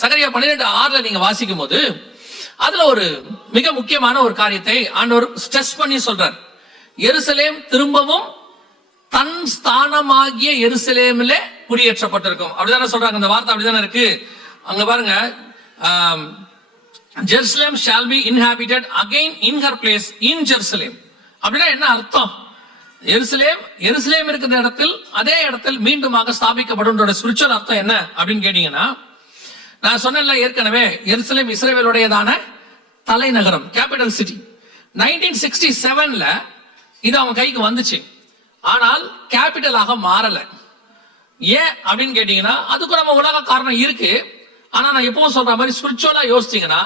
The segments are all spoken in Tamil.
சகரியா பன்னிரெண்டு ஆறுல நீங்க வாசிக்கும் போது அதுல ஒரு மிக முக்கியமான ஒரு காரியத்தை ஆண்டவர் ஸ்ட்ரெஸ் பண்ணி சொல்றார். எருசலேம் திரும்பவும் தன் ஸ்தானமாகிய எருசலேமிலே குடியேற்றப்பட்டிருக்கும். அப்படிதானே சொல்றாங்க இந்த வார்த்தை அப்படிதானே இருக்கு? அங்க பாருங்க Jerusalem shall be inhabited again in her place in Jerusalem அப்படின்னா என்ன அர்த்தம்? எருசலேம் எருசலேம் இருக்கிற இடத்தில் அதே இடத்தில் மீண்டுமாக ஸ்தாபிக்கப்படும். ஸ்பிரிச்சுவல் அர்த்தம் என்ன அப்படின்னு கேட்டீங்கன்னா நான் சொன்னேன்ல ஏற்கனவே எருசலேம் இஸ்ரேவேலுடையதான தலைநகரம் கேபிட்டல் சிட்டி நைன்டீன் சிக்ஸ்டி செவன்ல இது அவன் கைக்கு வந்துச்சு. ஆனால் கேபிட்டலாக மாறல. ஏன் அப்படின்னு கேட்டீங்கன்னா அதுக்கு நம்ம உலக காரணம் இருக்கு. ஆனா நான் எப்பவும் சொல்ற மாதிரி ஸ்பிரிச்சுவலா யோசிச்சீங்கன்னா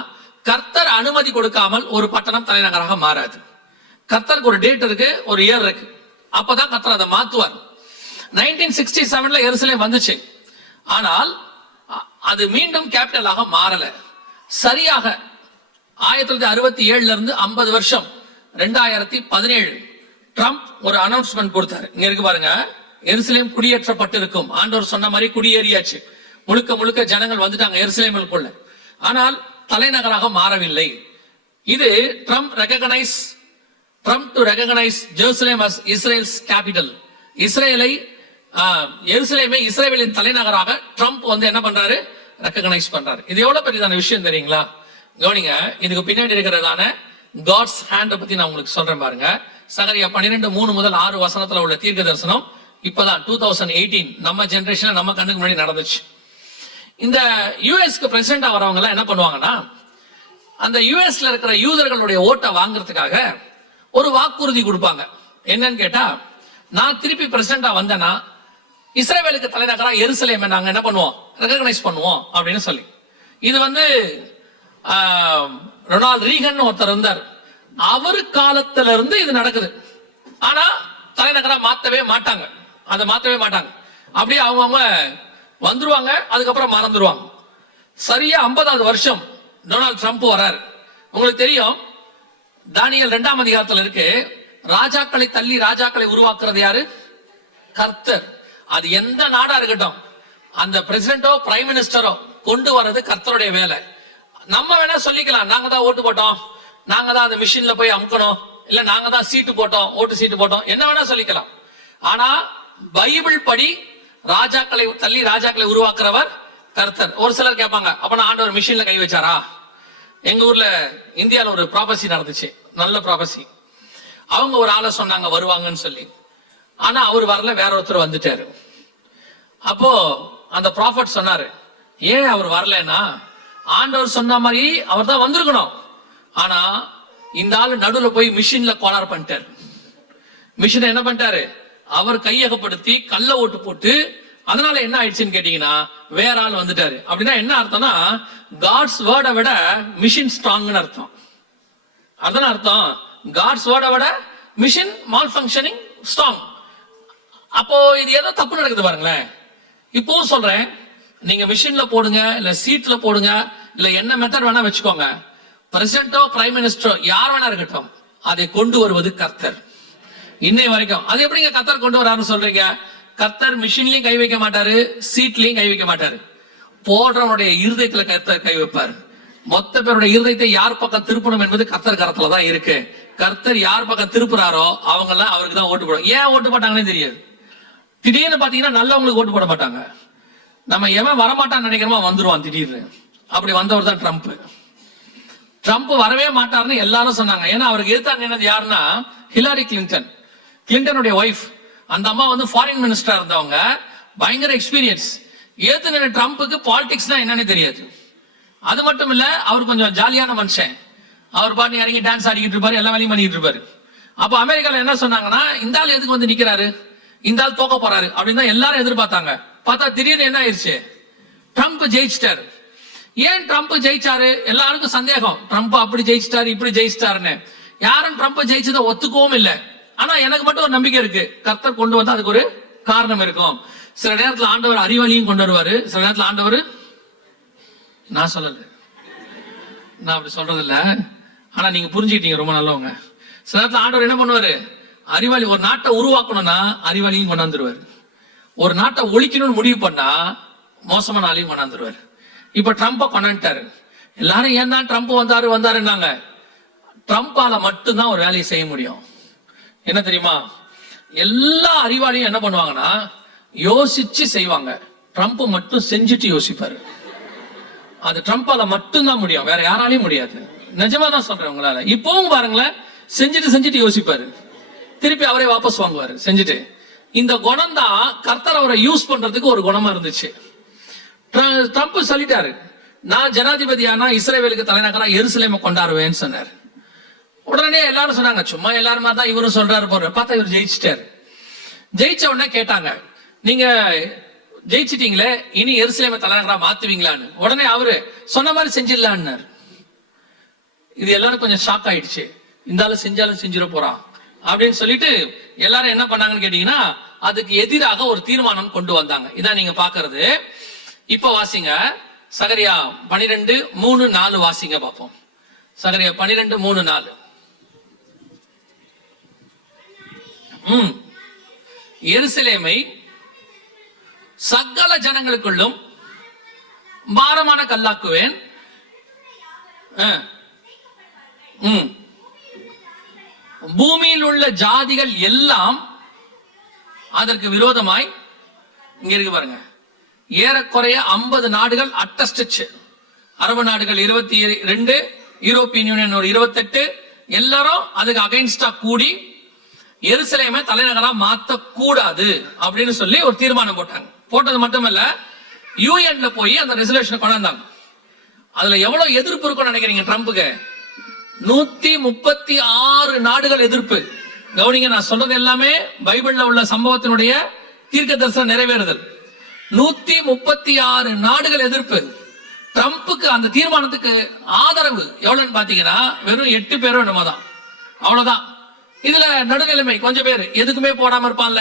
கர்த்தர் அனுமதி கொடுக்காமல் ஒரு பட்டணம் தலைநகராக மாறாது. கர்த்தருக்கு ஒரு டேட் இருக்கு ஒரு இயர் இருக்கு. அப்பதான் கர்த்தர் அதை மாத்துவார். நைன்டீன் சிக்ஸ்டி செவன்ல எருசலேம் வந்துச்சு. ஆனால் அது மீண்டும் கேபிட்டலாக மாறல. சரியாக ஆயிரத்தி தொள்ளாயிரத்தி அறுபத்தி ஏழுல இருந்து ஐம்பது வருஷம் ரெண்டாயிரத்தி பதினேழு. ட்ரம்ப் ஒரு அனௌன்ஸ்மெண்ட் கொடுத்தாரு. இங்க இருக்கு பாருங்க. எருசலேம் குடியேற்றப்பட்டிருக்கும். ஆண்டவர் சொன்ன மாதிரி குடியேறியாச்சு. முழுக்க முழுக்க ஜனங்கள் வந்துட்டாங்க எருசலேமுக்குள்ள. ஆனால் தலைநகராக மாறவில்லை. இது Trump recognise Trump to recognise Jerusalem as Israel's capital இஸ்ரேலை எருசலேமை இஸ்ரேலின் தலைநகராக ட்ரம்ப் வந்து என்ன பண்றாரு? ரெக்கக்னைஸ் பண்றாரு. இது எவ்வளவு பெரியதான விஷயம் தெரியுங்களா? கவனிங்க இதுக்கு பின்னாடி இருக்கிறதான காட்ஸ் ஹேண்டை பத்தி நான் உங்களுக்கு சொல்றேன் பாருங்க. சகரியா பன்னிரெண்டு மூணு முதல் ஆறு வசனத்துல உள்ள தீர்க்க தரிசனம் இப்பதான் டூ தௌசண்ட் எயிட்டீன் நம்ம ஜெனரேஷன்ல நம்ம கண்ணுக்கு முன்னாடி நடந்துச்சு. இந்த யூஎஸ்க்கு பிரசிடண்டா வரவங்க எல்லாம் என்ன பண்ணுவாங்கன்னா அந்த யூஎஸ்ல இருக்கிற யூதர்களுடைய ஓட்டை வாங்குறதுக்காக ஒரு வாக்குறுதி கொடுப்பாங்க. என்னன்னு கேட்டா நான் திருப்பி பிரசிடண்டா வந்தேன்னா இஸ்ரேவேலுக்கு தலைநகரா எருசலேமை நாங்க என்ன பண்ணுவோம்? ரெகனைஸ் பண்ணுவோம் அப்படின்னு சொல்லி. இது வந்து ரொனால்ட் ரீகன் ஒருத்தர் இருந்தார். அவர் காலத்துல இருந்து இது நடக்குது. ஆனா தலைநகரா மாத்தவே மாட்டாங்க. அதை மாத்தவே மாட்டாங்க. அப்படியே அவங்கவுங்க வந்துருவாங்க அதுக்கப்புறம் மறந்துடுவாங்க சரியா ஐம்பதாவது வருஷம் டொனால்ட் ட்ரம்ப் வராரு. உங்களுக்கு தெரியும் தானியல் ரெண்டாம் அதிகாரத்தில் இருக்கு ராஜாக்களை தள்ளி ராஜாக்களை உருவாக்குறது யாரு? கர்த்தர். அது எந்த நாடா இருக்கட்டும் அந்த பிரசிடென்டோ பிரைம் மினிஸ்டரோ கொண்டு வர்றது கர்த்தருடைய வேலை. நம்ம வேணா சொல்லிக்கலாம் நாங்க தான் ஓட்டு போட்டோம் நாங்க தான் அந்த மிஷின்ல போய் அமுக்கணும் இல்ல நாங்க தான் சீட்டு போட்டோம் ஓட்டு சீட்டு போட்டோம் என்ன வேணா சொல்லிக்கலாம். ஆனா பைபிள் படி ராஜாக்களை தள்ளி ராஜாக்களை உருவாக்குறவர் கர்த்தர். ஒரு சிலர் கேட்பாங்க அப்ப நான் ஆண்டவர் மிஷின்ல கை வச்சாரா? எங்க ஊர்ல இந்தியால ஒரு ப்ராபசி நடந்துச்சு நல்ல ப்ராபசி அவங்க ஒரு ஆளை சொன்னாங்க வருவாங்கன்னு சொல்லி. ஆனா அவர் வரல வேற ஒருத்தர் வந்துட்டாரு. அப்போ அந்த ப்ராஃபட் சொன்னாரு ஏன் அவர் வரலன்னா ஆண்டவர் சொன்ன மாதிரி அவர் தான் வந்திருக்கணும். ஆனா இந்த ஆள் நடுவில் போய் மிஷின்ல கோளாறு பண்ணிட்டாரு. மிஷினை என்ன பண்ணிட்டாரு? அவர் கையகப்படுத்தி கள்ள ஓட்டு போட்டு அதனால என்ன ஆயிடுச்சுன்னு கேட்டீங்கன்னா வேற ஆள் வந்துட்டாரு. அப்படின்னா என்ன அர்த்தம்னா காட்ஸ் வேர்டை விட மிஷின் ஸ்ட்ராங்னு அர்த்தம். அதான அர்த்தம். காட்ஸ் வேர்டை விட மிஷின் மால் ஃபங்க்ஷனிங் ஸ்ட்ராங் அப்போ இது ஏதோ தப்பு நடக்குது பாருங்களேன். இப்பவும் சொல்றேன் நீங்க மிஷின்ல போடுங்க இல்ல சீட்ல போடுங்க இல்ல என்ன மெத்தட் வேணா வச்சுக்கோங்க. பிரசிடண்டோ பிரைம் மினிஸ்டரோ யார் வேணா இருக்கட்டும் அதை கொண்டு வருவது கர்த்தர். இன்னை வரைக்கும் அது எப்படிங்க கர்த்தர் கொண்டு வராருன்னு சொல்றீங்க? கர்த்தர் மிஷின்லயும் கை வைக்க மாட்டாரு சீட்லயும் கை வைக்க மாட்டாரு. போடுறவனுடைய இருதயத்துல கர்த்தர் கை வைப்பார். மொத்த பேருடைய இருதயத்தை யார் பக்கம் திருப்பணும் என்பது கர்த்தர் கரத்துல தான் இருக்கு. கர்த்தர் யார் பக்கம் திருப்புறாரோ அவங்க எல்லாம் அவருக்கு தான் ஓட்டு போடும் ஏன் ஓட்டு போட்டாங்கன்னு தெரியாது. திடீர்னு பாத்தீங்கன்னா நல்லவங்களுக்கு ஓட்டு போட மாட்டாங்க. நம்ம எவன் வரமாட்டான்னு நினைக்கிறோமோ வந்துருவான் திடீர்னு. அப்படி வந்தவர் தான் ட்ரம்ப் ட்ரம்ப் வரவே மாட்டாருன்னு எல்லாரும் சொன்னாங்க. ஏன்னா அவருக்கு எதிர்த்தா நின்னது யாருன்னா? ஹிலாரி கிளின்டன் கிளின்டனுடைய ஒய்ஃப் அந்த அம்மா வந்து ஃபாரின் மினிஸ்டரா இருந்தவங்க. பயங்கர எக்ஸ்பீரியன்ஸ் ஏத்து நின்ற ட்ரம்ப்புக்கு பாலிடிக்ஸ்னா என்னன்னு தெரியாது. அது மட்டும் இல்ல அவர் கொஞ்சம் ஜாலியான மனுஷன். அவர் பாட்டு இறங்கி டான்ஸ் ஆடிக்கிட்டு இருப்பாரு எல்லா வேலையும் பண்ணிட்டு இருப்பாரு. அப்போ அமெரிக்கால என்ன சொன்னாங்கன்னா இந்த ஆள் எதுக்கு வந்து நிக்கிறாரு? இந்த ஆள் தோக்க போறாரு அப்படின்னு தான் எல்லாரும் எதிர்பார்த்தாங்க. பார்த்தா திடீர்னு என்ன ஆயிடுச்சு ட்ரம்ப் ஜெயிச்சிட்டாரு. ஏன் ட்ரம்ப் ஜெயிச்சாரு? எல்லாருக்கும் சந்தேகம். ட்ரம்ப் அப்படி ஜெயிச்சிட்டாரு இப்படி ஜெயிச்சிட்டாருன்னு. யாரும் ட்ரம்ப் ஜெயிச்சதை ஒத்துக்கவும் இல்லை. ஆனா எனக்கு மட்டும் ஒரு நம்பிக்கை இருக்கு. கர்த்தர் கொண்டு வந்தா அதுக்கு ஒரு காரணம் இருக்கும். சில நேரத்துல ஆண்டவர் அறிவாளியும் கொண்டு வருவாரு. சில நேரத்துல ஆண்டவர் நான் சொல்லல. நான் அப்படி சொல்றது இல்ல ஆனா நீங்க புரிஞ்சுக்கிட்டீங்க ரொம்ப நல்லவங்க. சில நேரத்துல ஆண்டவர் என்ன பண்ணுவாரு? அறிவாளி ஒரு நாட்டை உருவாக்கணும்னா அறிவாளியும் கொண்டாந்துருவாரு. ஒரு நாட்டை ஒழிக்கணும்னு முடிவு பண்ணா மோசமான ஆளையும் கொண்டாந்துருவாரு. இப்ப ட்ரம்ப்பை கொண்டாண்டாரு எல்லாரும் ஏன் தான் ட்ரம்ப் வந்தாரு வந்தாருன்னாங்க. ட்ரம்ப்பால மட்டும்தான் ஒரு வேலையை செய்ய முடியும். என்ன தெரியுமா? எல்லா அறிவாளியும் என்ன பண்ணுவாங்கன்னா யோசிச்சு செய்வாங்க. ட்ரம்ப் மட்டும் செஞ்சுட்டு யோசிப்பாரு. அது ட்ரம்ப்பால மட்டும்தான் முடியும். வேற யாராலையும் முடியாது. நிஜமா தான் சொல்றேன் உங்களால. இப்பவும் பாருங்களேன் செஞ்சுட்டு செஞ்சுட்டு யோசிப்பாரு. திருப்பி அவரே வாபஸ் வாங்குவார் செஞ்சுட்டு. இந்த குணம் தான் கர்த்தர் அவரை யூஸ் பண்றதுக்கு ஒரு குணமா இருந்துச்சு. ட்ரம்ப் சொல்லிட்டாரு நான் ஜனாதிபதியானா இஸ்ரேவேலுக்கு தலைநகரா எருசலேமை கொண்டாடுவேன்னு சொன்னார். உடனே எல்லாரும் சொன்னாங்க சும்மா எல்லாருமா தான் இவரும் சொல்றாரு போற பார்த்தா இவர் ஜெயிச்சிட்டாரு. ஜெயிச்ச உடனே கேட்டாங்க நீங்க ஜெயிச்சிட்டீங்களே இனி எருசலேமை தலைநகரா மாத்துவீங்களான்னு. உடனே அவரு சொன்ன மாதிரி செஞ்சிடலான்னாரு. இது எல்லாரும் கொஞ்சம் ஷாக் ஆயிடுச்சு. இருந்தாலும் செஞ்சாலும் செஞ்சிட போறான். அப்படின்னு சொல்லிட்டு எல்லாரும் என்ன பண்ணாங்கன்னு கேட்டீங்கன்னா அதுக்கு எதிராக ஒரு தீர்மானம் கொண்டு வந்தாங்க. இதான் நீங்க பாக்குறது. இப்ப வாசிங்க. சகரியா பனிரெண்டு மூணு நாலு வாசிங்க பார்ப்போம் சகரியா பனிரெண்டு மூணு நாலு. உம் எருசலேமை சகல ஜனங்களுக்குள்ளும் பாரமான கல்லாக்குவேன். உம் பூமியில் உள்ள ஜாதிகள் எல்லாம் அதற்கு விரோதமாய் இங்க இருக்கு பாருங்க. ஏறக்குறைய ஐம்பது நாடுகள் அட்டஸ்டிச்சு அரபு நாடுகள் இருபத்தி ரெண்டு யூரோப்பியன் யூனியன் ஒரு இருபத்தெட்டு எல்லாரும் அதுக்கு அகைன்ஸ்டா கூடி எருசலேமை தலைநகரா மாத்த கூடாது அப்படின்னு சொல்லி ஒரு தீர்மானம் போட்டாங்க. போட்டது மட்டுமல்ல யூஎன்ல போய் அந்த ரெசல்யூஷன் கொண்டாந்தாங்க. அதுல எவ்வளவு எதிர்ப்பு இருக்கும்னு நினைக்கிறீங்க ட்ரம்ப்புக்கு நூத்தி முப்பத்தி ஆறு நாடுகள் எதிர்ப்பு. கவனிங்க நான் சொல்றது எல்லாமே பைபிள்ல உள்ள சம்பவத்தினுடைய தீர்க்க தரிசனம் நிறைவேறுதல். நூத்தி முப்பத்தி ஆறு நாடுகள் எதிர்ப்பு. ட்ரம்ப்புக்கு அந்த தீர்மானத்துக்கு ஆதரவு எவ்வளவுன்னு பாத்தீங்கன்னா வெறும் எட்டு பேரும் என்னமோ தான். அவ்வளவுதான். இதுல நடுநிலைமை கொஞ்சம் பேர். எதுக்குமே போடாம இருப்பான்ல.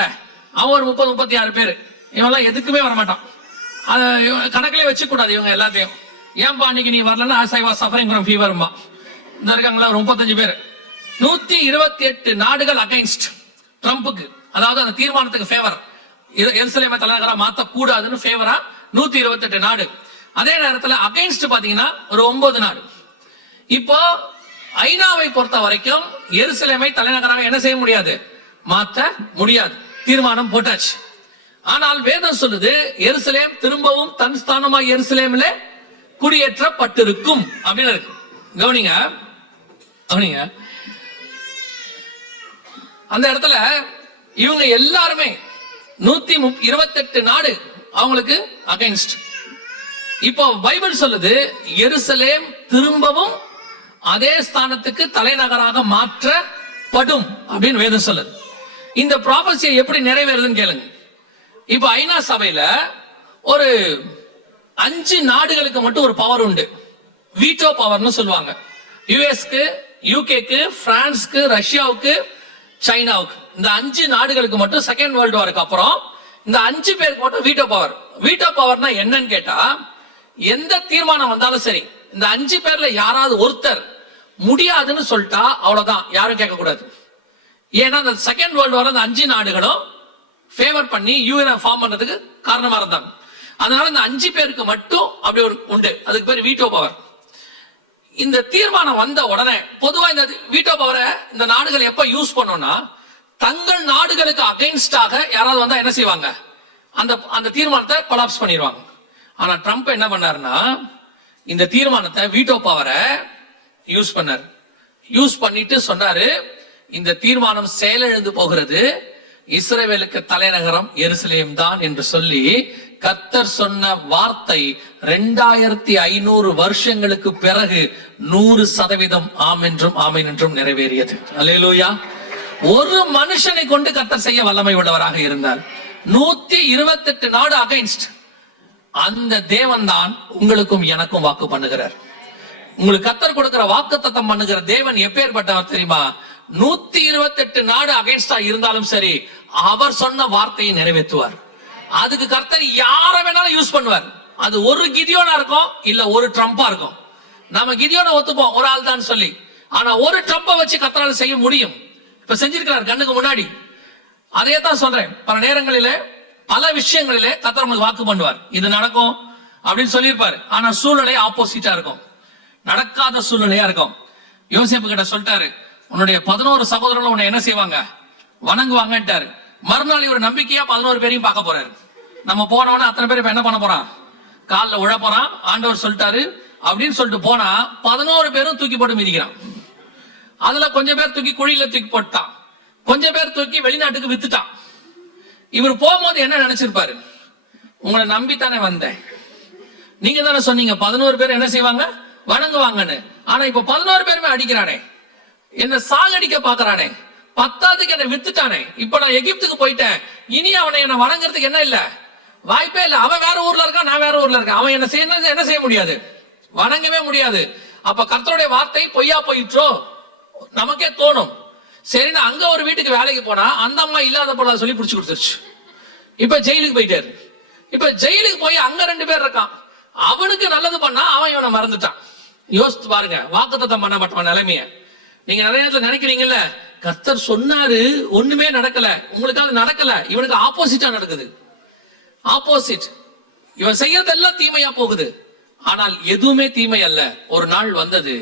அவன் ஒரு முப்பது முப்பத்தி ஆறு பேர். இவன்லாம் எதுக்குமே வரமாட்டான். அதை இவன் கணக்கிலே வச்சுக்கூடாது இவங்க எல்லாத்தையும். ஏன்பா அன்னைக்கு நீ வரலன்னா ஐ வாஸ் சஃபரிங் ஃப்ரம் ஃபீவர்மா இந்த இருக்காங்களா? ஒரு முப்பத்தஞ்சு பேர். நூத்தி இருபத்தி எட்டு நாடுகள் அகைன்ஸ்ட் ட்ரம்ப்புக்கு அதாவது அந்த தீர்மானத்துக்கு ஃபேவர் எருசலேமை தலைநகரா மாத்த கூடாதுன்னு ஃபேவரா நூத்தி இருபத்தி எட்டு நாடு. அதே நேரத்துல அகைன்ஸ்ட் பாத்தீங்கன்னா ஒரு ஒன்பது நாடு. இப்போ ஐநாவை பொறுத்த வரைக்கும் எருசலேமை தலைநகராக என்ன செய்ய முடியாது? மாத்த முடியாது. தீர்மானம் போட்டாச்சு. ஆனால் வேதம் சொல்லுது எருசலேம் திரும்பவும் தன் ஸ்தானமாக எருசலேம்ல குடியேற்றப்பட்டிருக்கும். அப்படின்னு இருக்கு. கவனிங்க. அப்படிங்க அந்த இடத்துல இவங்க எல்லாருமே நூத்தி இருபத்தெட்டு நாடு அவங்களுக்கு அகைன்ஸ்ட் இப்போ பைபிள் சொல்லுது எருசலேம் திரும்பவும் அதே ஸ்தானத்துக்கு தலைநகராக மாற்றப்படும் அப்படின்னு வேதம் சொல்லுது. இந்த ப்ராபஸியை எப்படி நிறைவேறுதுன்னு கேளுங்க. இப்போ ஐநா சபையில ஒரு அஞ்சு நாடுகளுக்கு மட்டும் ஒரு பவர் உண்டு. வீட்டோ பவர்னு சொல்லுவாங்க. யுஎஸ்க்கு யூகேக்கு பிரான்ஸ்க்கு ரஷ்யாவுக்கு சைனாவுக்கு இந்த அஞ்சு நாடுகளுக்கு மட்டும் செகண்ட் வேர்ல்டு வாருக்கு அப்புறம் இந்த அஞ்சு பேருக்கு மட்டும் வீட்டோ பவர் வீட்டோ பவர்னா என்னன்னு கேட்டா எந்த தீர்மானம் வந்தாலும் சரி இந்த அஞ்சு பேர்ல யாராவது ஒருத்தர் முடியாதுன்னு சொல்லிட்டா அவ்வளவுதான். யாரும் கேட்கக்கூடாது ஏன்னா அந்த செகண்ட் வேர்ல்டு வார் அந்த அஞ்சு நாடுகளும் ஃபேவர் பண்ணி யூஎன் ஃபார்ம் பண்றதுக்கு காரணமா இருந்தாங்க. அதனால இந்த அஞ்சு பேருக்கு மட்டும் அப்படி ஒரு உண்டு. அதுக்கு பேர் வீட்டோ பவர் இந்த தீர்மானம் வந்த உடனே பொதுவா இந்த வீட்டோ பவரை இந்த நாடுகள் எப்ப யூஸ் பண்ணோம்னா தங்கள் நாடுகளுக்கு அகைன்ஸ்டாக யாராவது வந்தா என்ன செய்வாங்க? அந்த அந்த தீர்மானத்தை கொலாப்ஸ் பண்ணிடுவாங்க ஆனா ட்ரம்ப் என்ன பண்ணாருன்னா இந்த தீர்மானத்தை வீட்டோ பவரை யூஸ் பண்ணாரு. யூஸ் பண்ணிட்டு சொன்னாரு இந்த தீர்மானம் செயலிழந்து போகிறது இஸ்ரேவேலுக்கு தலைநகரம் எருசலேம் தான் என்று சொல்லி கத்தர் சொன்ன வார்த்தை ரெண்டாயிரத்தி ஐநூறு வருஷங்களுக்கு பிறகு நூறு சதவீதம் ஆம் என்றும் ஆமென் என்றும் நிறைவேறியது. அலேலூயா ஒரு மனுஷனை கொண்டு கத்தர் செய்ய வல்லமை உள்ளவராக இருந்தார். நூத்தி இருபத்தெட்டு நாடு அகைன்ஸ்ட் அந்த தேவன் தான் உங்களுக்கும் எனக்கும் வாக்கு பண்ணுகிறார். உங்களுக்கு கத்தர் கொடுக்கிற வாக்கு பண்ணுகிற தேவன் எப்பேற்பட்டவர் தெரியுமா? நூத்தி இருபத்தெட்டு நாடு அகைன்ஸ்டா இருந்தாலும் சரி அவர் சொன்ன வார்த்தையை நிறைவேற்றுவார். அதுக்கு கர்த்தர் யார வேணாலும் யூஸ் பண்ணுவார். அது ஒரு கிதியோனா இருக்கும் இல்ல ஒரு ட்ரம்பா இருக்கும். நம்ம கிதியோனை ஒத்துப்போம் ஒரு ஆள் தான் சொல்லி. ஆனா ஒரு ட்ரம்பை வச்சு கத்தரால செய்ய முடியும். இப்ப செஞ்சிருக்கிறார் கண்ணுக்கு முன்னாடி. அதே தான் சொல்றேன். பல நேரங்களிலே பல விஷயங்களிலே கத்தர் உங்களுக்கு வாக்கு பண்ணுவார். இது நடக்கும் அப்படின்னு சொல்லியிருப்பாரு. ஆனா சூழ்நிலை ஆப்போசிட்டா இருக்கும். நடக்காத சூழ்நிலையா இருக்கும். யோசேப்பு கிட்ட சொல்லிட்டாரு உன்னுடைய பதினோரு சகோதரர்கள் உன்னை என்ன செய்வாங்க? வணங்குவாங்கன்ட்டாரு. மறுநாள் இவர் நம்பிக்கையா பதினோரு பேரையும் பார்க்க போறாரு. நம்ம போனவன அத்தனை பேர் இப்ப என்ன பண்ண போறான்? காலில் உழ போறான். ஆண்டவர் சொல்லிட்டாரு. அப்படின்னு சொல்லிட்டு போனா பதினோரு பேரும் தூக்கி போட்டு மிதிக்கிறான். அதுல கொஞ்சம் பேர் தூக்கி குழியில தூக்கி போட்டான். கொஞ்சம் பேர் தூக்கி வெளிநாட்டுக்கு வித்துட்டான். இவர் போகும்போது என்ன நினைச்சிருப்பாரு? உங்களை நம்பித்தானே வந்தேன். நீங்க தானே சொன்னீங்க பதினோரு பேர் என்ன செய்வாங்க? வணங்குவாங்கன்னு. ஆனா இப்ப பதினோரு பேருமே அடிக்கிறானே. என்ன சாகடிக்க பாக்குறானே. பத்தாவதுக்கு என்னை வித்துட்டானே. இப்ப நான் எகிப்துக்கு போயிட்டேன். இனி அவனை என்ன வணங்குறதுக்கு என்ன இல்லை? வாய்ப்பே இல்லை. அவன் வேற ஊர்ல இருக்கான் நான் வேற ஊர்ல இருக்கேன். அவன் என்ன செய்யணும் என்ன செய்ய முடியாது? வணங்கவே முடியாது. அப்ப கர்த்தருடைய வார்த்தை பொய்யா போயிற்றோ? நமக்கே தோணும். சரின்னு அங்க ஒரு வீட்டுக்கு வேலைக்கு போனா அந்த அம்மா இல்லாத போல சொல்லி புடிச்சு கொடுத்துருச்சு. இப்ப ஜெயிலுக்கு போயிட்டாரு. இப்ப ஜெயிலுக்கு போய் அங்க ரெண்டு பேர் இருக்கான். அவனுக்கு நல்லது பண்ணா அவன் இவனை மறந்துட்டான். யோசித்து பாருங்க. வாக்குத்தத்தம் பண்ணப்பட்டவன் நிலைமைய. நீங்க நிறைய நேரத்துல நினைக்கிறீங்கல்ல கர்த்தர் சொன்னாரு ஒண்ணுமே நடக்கல. உங்களுக்கு அது நடக்கல. இவனுக்கு ஆப்போசிட்டா நடக்குது. ஆப்போசிட் இவன் செய்யறதெல்லாம் தீமையா போகுது. ஆனால் எதுவுமே தீமை அல்ல. ஒரு நாள் வந்தது.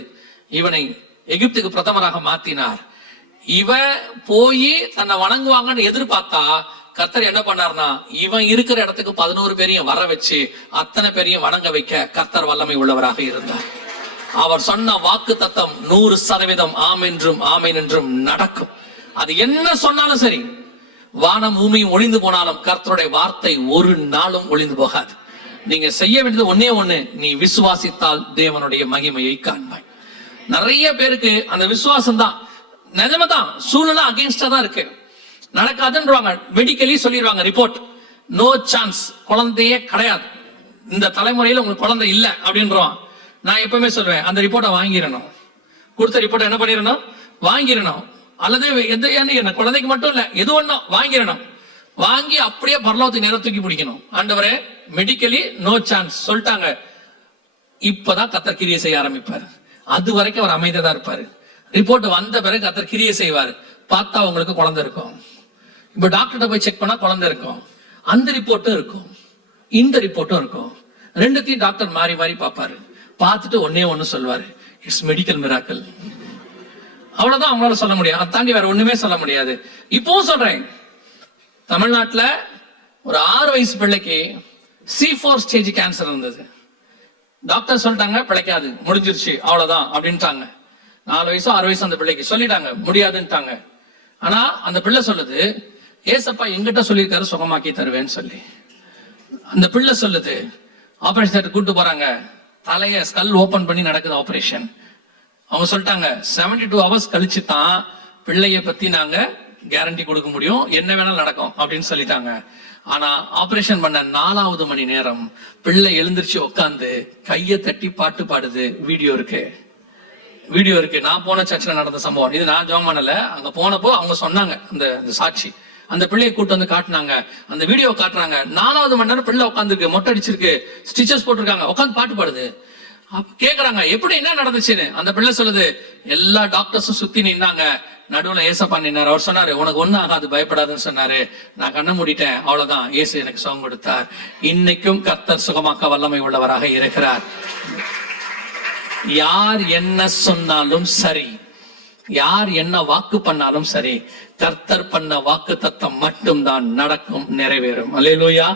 இவனை எகிப்துக்கு பிரதமராக மாத்தினார். இவ போய் தன்னை வணங்குவாங்கன்னு எதிர்பார்த்தா கர்த்தர் என்ன பண்ணார்னா இவன் இருக்கிற இடத்துக்கு பதினோரு பேரையும் வர வச்சு அத்தனை பேரையும் வணங்க வைக்க கர்த்தர் வல்லமை உள்ளவராக இருந்தார். அவர் சொன்ன வாக்கு தத்தம் நூறு சதவீதம் ஆம் என்றும் ஆமேன் என்றும் நடக்கும். அது என்ன சொன்னாலும் சரி வானம் பூமியும் ஒளிந்து போனாலும் கர்த்தருடைய வார்த்தை ஒரு நாளும் ஒளிந்து போகாது. நீங்க செய்ய வேண்டியது ஒன்னே ஒண்ணு நீ விசுவாசித்தால் தேவனுடைய மகிமையை காண்பாய். நிறைய பேருக்கு அந்த விசுவாசம் தான் நிஜமதான் சூழ்நிலை அகேன்ஸ்டா தான் இருக்கு. நடக்காதுன்றவாங்க மெடிக்கலி சொல்லிடுவாங்க ரிப்போர்ட் நோ சான்ஸ் குழந்தையே கிடையாது. இந்த தலைமுறையில உங்களுக்கு குழந்தை இல்ல அப்படின்றான் நான் எப்பவுமே சொல்வேன் அந்த ரிப்போர்ட்டை வாங்கிடணும். கொடுத்த ரிப்போர்ட்டை என்ன பண்ணிடணும்? வாங்கிடணும். அல்லது எந்த என்ன குழந்தைக்கு மட்டும் இல்ல எது ஒண்ணும் வாங்கிடணும். வாங்கி அப்படியே பரலோகத்துக்கு நேரம் தூக்கி பிடிக்கணும். ஆண்டவரே மெடிக்கலி நோ சான்ஸ் சொல்லிட்டாங்க. இப்பதான் கத்தர் கிரியை செய்ய ஆரம்பிப்பாரு. அது வரைக்கும் அவர் அமைதியா தான் இருப்பாரு. ரிப்போர்ட் வந்த பிறகு கத்தர் கிரியை செய்வாரு. பார்த்தா உங்களுக்கு குழந்தை இருக்கும். இப்ப டாக்டர்கிட்ட போய் செக் பண்ணா குழந்தை இருக்கும். அந்த ரிப்போர்ட்டும் இருக்கும். இந்த ரிப்போர்ட்டும் இருக்கும். ரெண்டுத்தையும் டாக்டர் மாறி மாறி பார்ப்பாரு. பார்த்துட்டு ஒன்னே ஒண்ணு சொல்வாரு இட்ஸ் மெடிக்கல் மிராக்கல் அவ்வளவுதான் அவங்களால சொல்ல முடியும். அதை தாண்டி வேற ஒண்ணுமே சொல்ல முடியாது. இப்பவும் சொல்றேன். தமிழ்நாட்டுல ஒரு ஆறு வயசு பிள்ளைக்கு சி ஃபோர் ஸ்டேஜ் கேன்சர் இருந்தது. டாக்டர் சொல்லிட்டாங்க பிழைக்காது முடிஞ்சிருச்சு அவ்வளவுதான் அப்படின்ட்டாங்க. நாலு வயசோ ஆறு வயசு அந்த பிள்ளைக்கு சொல்லிட்டாங்க முடியாதுன்ட்டாங்க. ஆனா அந்த பிள்ளை சொல்லுது ஏசப்பா எங்கிட்ட சொல்லியிருக்காரு சுகமாக்கி தருவேன்னு சொல்லி. அந்த பிள்ளை சொல்லுது ஆபரேஷன் தேட்டர் கூட்டு போறாங்க. தலைய ஸ்கல் ஓபன் பண்ணி நடக்குது ஆபரேஷன் அவங்க சொல்லிட்டாங்க 72 டூ ஹவர்ஸ் கழிச்சு தான் பிள்ளைய பத்தி நாங்க கேரண்டி கொடுக்க முடியும். என்ன வேணாலும் நடக்கும் அப்படின்னு சொல்லிட்டாங்க. ஆனா ஆபரேஷன் பண்ண நாலாவது மணி நேரம் பிள்ளை எழுந்திருச்சு உட்காந்து கையை தட்டி பாட்டு பாடுது. வீடியோ இருக்கு. வீடியோ இருக்கு. நான் போன சர்ச்சில் நடந்த சம்பவம். இது நான் ஜோம் பண்ணல. அங்க போனப்போ அவங்க சொன்னாங்க அந்த சாட்சி. அந்த பிள்ளையை கூட்டு வந்து காட்டுனாங்க. அந்த வீடியோ காட்டுறாங்க. நாலாவது மணி நேரம் பிள்ளை உட்காந்துருக்கு மொட்டை அடிச்சிருக்கு. ஸ்டிச்சஸ் போட்டிருக்காங்க. உட்காந்து பாட்டு பாடுது. கேக்குறாங்க எப்படி என்ன நடந்துச்சுன்னு? அந்த பிள்ளை சொல்லுது எல்லா டாக்டர்ஸும் சுத்தி நின்னாங்க. நடுவுல ஏசப்பா நின்னார். அவர் சொன்னாரு உனக்கு ஒண்ணும் ஆகாது பயப்படாதுன்னு சொன்னாரு. நான் கண்ணை மூடிட்டேன். அவ்வளவுதான். இயேசு எனக்கு சுகம் கொடுத்தார். இன்னைக்கும் கர்த்தர் சுகமாக்க வல்லமை உள்ளவராக இருக்கிறார். யார் என்ன சொன்னாலும் சரி. யார் என்ன வாக்கு பண்ணாலும் சரி கர்த்தர் பண்ண வாக்கு தத்தம் மட்டும்தான் நடக்கும் நிறைவேறும். அல்லேலூயா.